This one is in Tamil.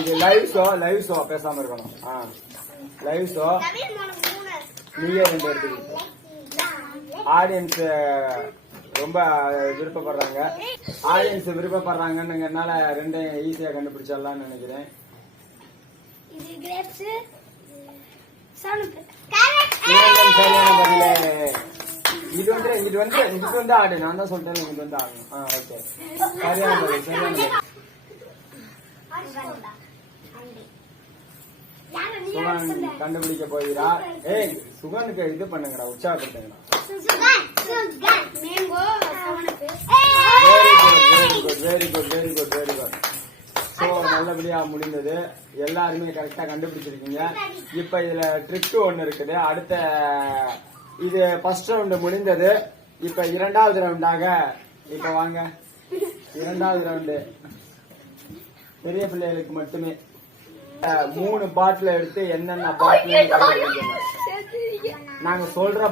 இது லைவ் ஷோ பேசாம இருக்கணும். லைவ் ஷோ நீயே 2 எடுத்துக்கிட்டு ஆடியன்ஸ் ரொம்ப விருப்பப்படுறாங்கன்னுங்கனால 2 ஈஸியா கண்டுபிடிச்சிடலாம்னு நினைக்கிறேன். சரியான பதிலே. இது வந்து ஆடு. நான் தான் சொல்றேன் இது வந்து ஆடணும். ஓகே, சரியான பதில். சுகன் கண்டுபிடிக்க போகிறா. ஏய், சுகனுக்கு இது பண்ணுங்கடா, உற்சாகப்படுத்துங்கடா. Very good. சோ நல்லபடியா முடிந்தது. எல்லாருமே கரெக்டா கண்டுபிடிச்சிருக்கீங்க. இப்ப இதுல ட்ரிக் ஒண்ணு இருக்குது. அடுத்த இது ஃபர்ஸ்ட் ரவுண்ட் முடிந்தது. இப்ப 2வது ரவுண்டாக இப்ப வாங்க. 2வது ரவுண்டு பெரிய பிள்ளைகளுக்கு மட்டுமே. 3 பாட்டில் எடுத்து என்னென்ன பாட்டில் நாங்க சொல்ற